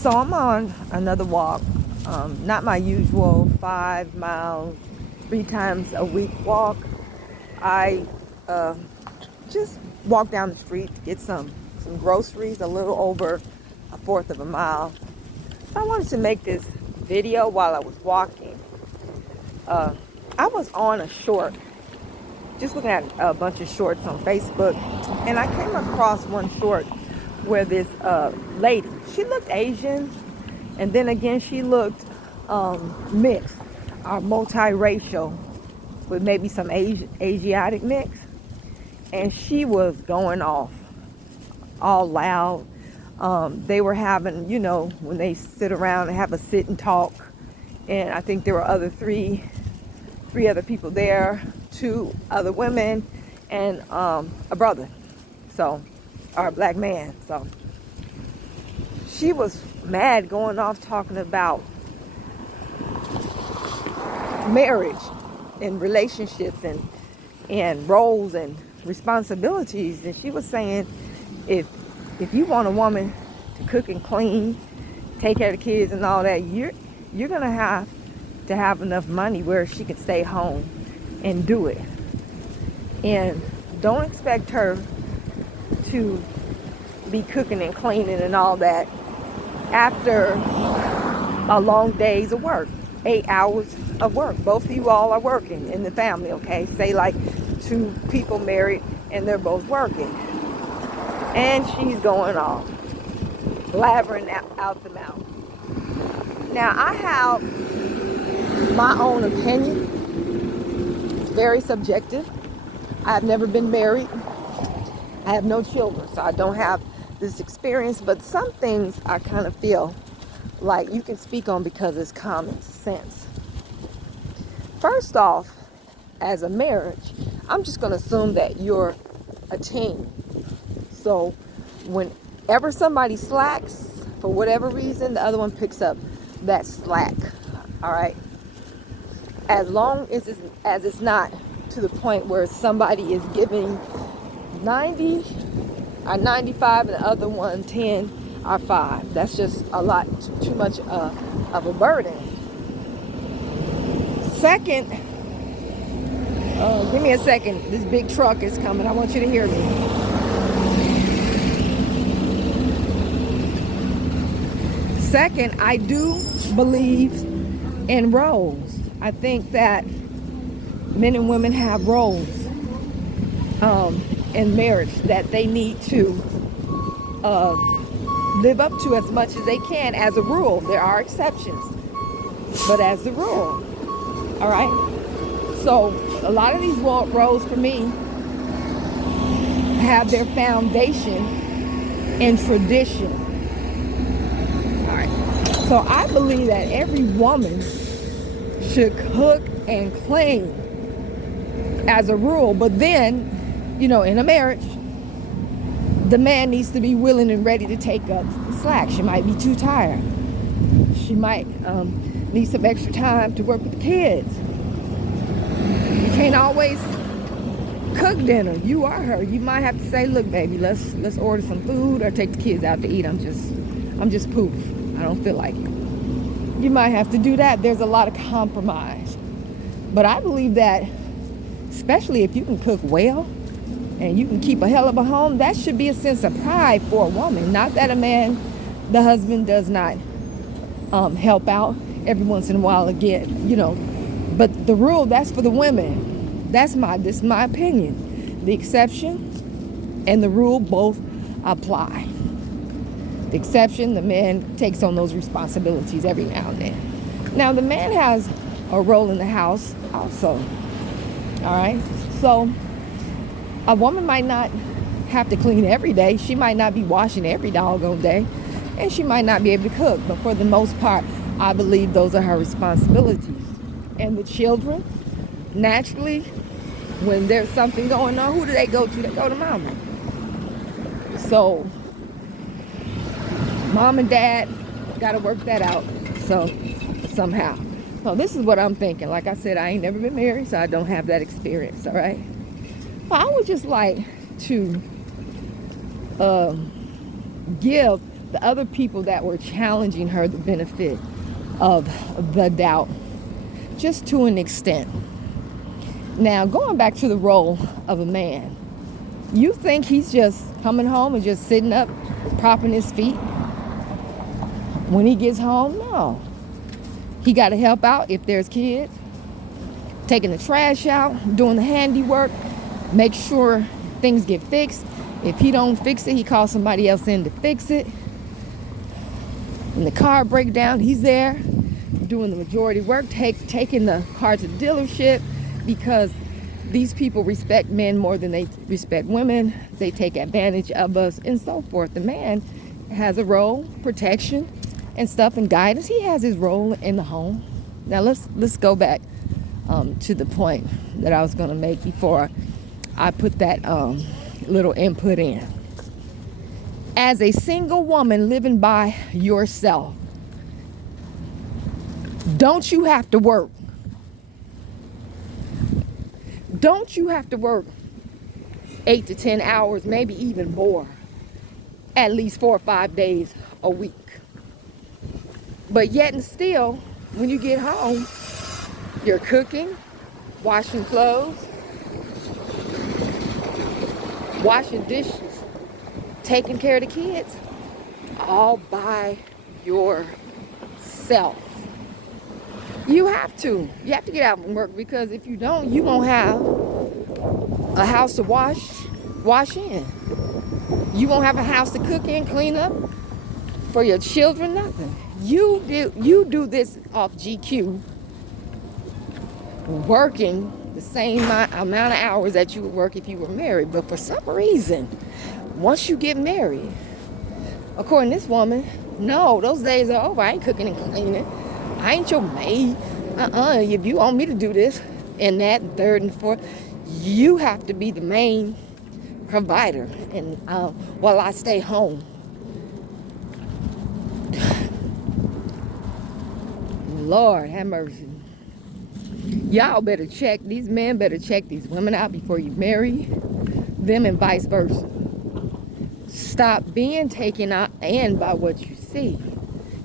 So I'm on another walk, not my usual 5 miles, 3 times a week walk. I uh, just walk down the street to get some groceries, a little over a fourth of a mile. I wanted to make this video while I was walking. Uh, I was on a short, just looking at a bunch of shorts on Facebook, and I came across one short where this lady, she looked Asian, and then again she looked mixed or multiracial with maybe some Asiatic mix, and she was going off all loud. They were having, when they sit around and have a sit and talk, and I think there were three other people there, 2 other women, and a brother, or a black man. So she was mad, going off talking about marriage and relationships and roles and responsibilities. And she was saying, if you want a woman to cook and clean, take care of the kids and all that, you're gonna have to have enough money where she can stay home and do it. And don't expect her to be cooking and cleaning and all that after a long days of work, 8 hours of work. Both of you all are working in the family, okay? Say like 2 people married and they're both working. And she's going off, blabbering out the mouth. Now, I have my own opinion. It's very subjective. I've never been married. I have no children, so I don't have this experience. But some things I kind of feel like you can speak on because it's common sense. First off, as a marriage, I'm just going to assume that you're a team. So whenever somebody slacks, for whatever reason, the other one picks up that slack. All right? As long as it's not to the point where somebody is giving 90 or 95 and the other one 10 or 5. That's just a lot too much of a burden. Second, give me a second. This big truck is coming. I want you to hear me. Second, I do believe in roles. I think that men and women have roles in marriage that they need to live up to as much as they can. As a rule, there are exceptions, but as a rule, all right? So a lot of these roles for me have their foundation in tradition. All right. So I believe that every woman should cook and clean as a rule, but then, in a marriage, the man needs to be willing and ready to take up the slack. She might be too tired. She might need some extra time to work with the kids. You can't always cook dinner. You are her. You might have to say, look, baby, let's order some food or take the kids out to eat. I'm just poof. I don't feel like it. You might have to do that. There's a lot of compromise. But I believe that, especially if you can cook well and you can keep a hell of a home, that should be a sense of pride for a woman. Not that the husband does not help out every once in a while again, But the rule, that's for the women. This is my opinion. The exception and the rule both apply. The exception, the man takes on those responsibilities every now and then. Now, the man has a role in the house also. All right? So a woman might not have to clean every day. She might not be washing every doggone day. And she might not be able to cook. But for the most part, I believe those are her responsibilities. And the children, naturally, when there's something going on, who do they go to? They go to mama. So mom and dad got to work that out somehow. So this is what I'm thinking. Like I said, I ain't never been married, so I don't have that experience, all right? But I would just like to give the other people that were challenging her the benefit of the doubt, just to an extent. Now, going back to the role of a man, you think he's just coming home and just sitting up, propping his feet when he gets home? No. He got to help out if there's kids, taking the trash out, doing the handiwork, make sure things get fixed. If he don't fix it, he calls somebody else in to fix it. When the car breaks down, he's there doing the majority work, taking the car to the dealership, because these people respect men more than they respect women. They take advantage of us and so forth. The man has a role, protection and stuff, and guidance. He has his role in the home. Now let's go back to the point that I was going to make before I put that little input in. As a single woman living by yourself, don't you have to work? Don't you have to work 8 to 10 hours, maybe even more, at least 4 or 5 days a week? But yet and still, when you get home, you're cooking, washing clothes, washing dishes, taking care of the kids, all by yourself. You have to get out and work, because if you don't, you won't have a house to wash in. You won't have a house to cook in, clean up for your children, nothing. You do this off GQ, working the same amount of hours that you would work if you were married. But for some reason, once you get married, according to this woman, no, those days are over. I ain't cooking and cleaning. I ain't your maid. If you want me to do this and that, and third and fourth, you have to be the main provider, and while I stay home. Lord have mercy. Y'all better check, these men better check these women out before you marry them, and vice versa. Stop being taken in by what you see,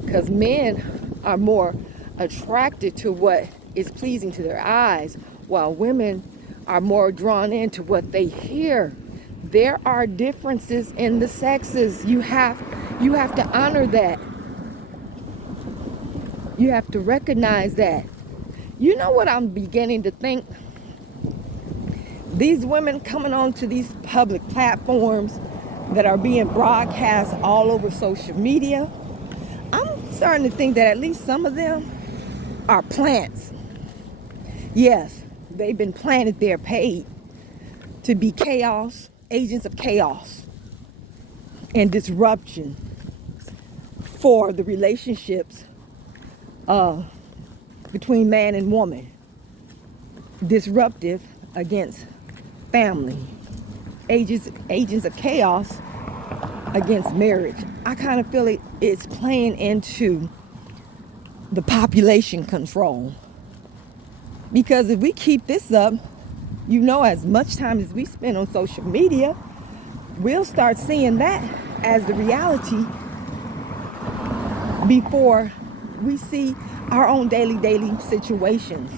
because men are more attracted to what is pleasing to their eyes, while women are more drawn into what they hear. There are differences in the sexes. You have to honor that. You have to recognize that. You know what I'm beginning to think? These women coming onto these public platforms that are being broadcast all over social media, I'm starting to think that at least some of them are plants. Yes, they've been planted there, paid to be chaos, agents of chaos and disruption for the relationships between man and woman. Disruptive against family. Agents of chaos against marriage. I kind of feel it's playing into the population control. Because if we keep this up, as much time as we spend on social media, we'll start seeing that as the reality before we see our own daily situations,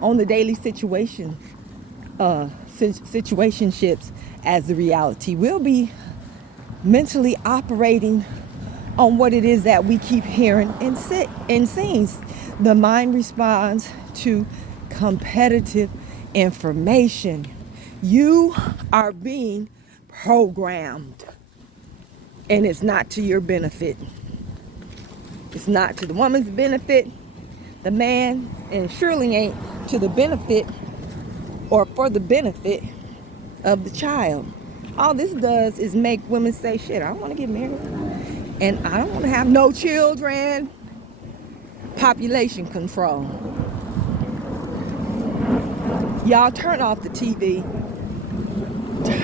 on the daily situationships as the reality. We'll be mentally operating on what it is that we keep hearing and seeing. The mind responds to competitive information. You are being programmed, and it's not to your benefit. It's not to the woman's benefit, the man, and surely ain't to the benefit or for the benefit of the child. All this does is make women say, shit, I don't want to get married, and I don't want to have no children. Population control. Y'all turn off the TV.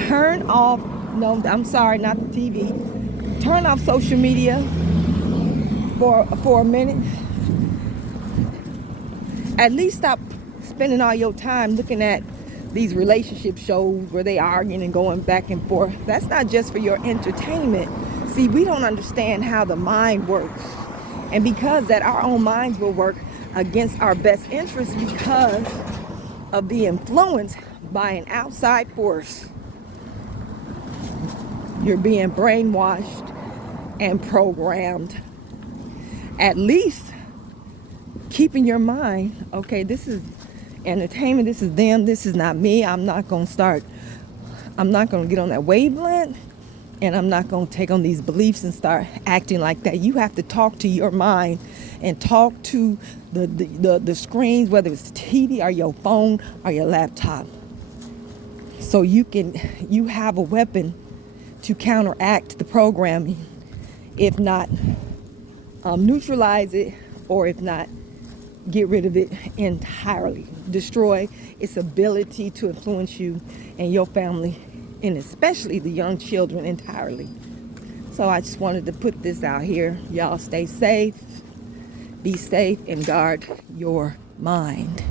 Turn off, no, I'm sorry, not the TV. Turn off social media for a minute. At least stop spending all your time looking at these relationship shows where they arguing and going back and forth. That's not just for your entertainment. See, we don't understand how the mind works. And because that our own minds will work against our best interests because of the influence by an outside force. You're being brainwashed and programmed. At least keeping your mind, okay, this is entertainment, this is them, this is not me. I'm not going to get on that wavelength, and I'm not going to take on these beliefs and start acting like that. You have to talk to your mind and talk to the screens, whether it's TV or your phone or your laptop. So you have a weapon to counteract the programming, if not neutralize it, or if not, get rid of it entirely. Destroy its ability to influence you and your family, and especially the young children, entirely. So I just wanted to put this out here. Y'all stay safe, be safe, and guard your mind.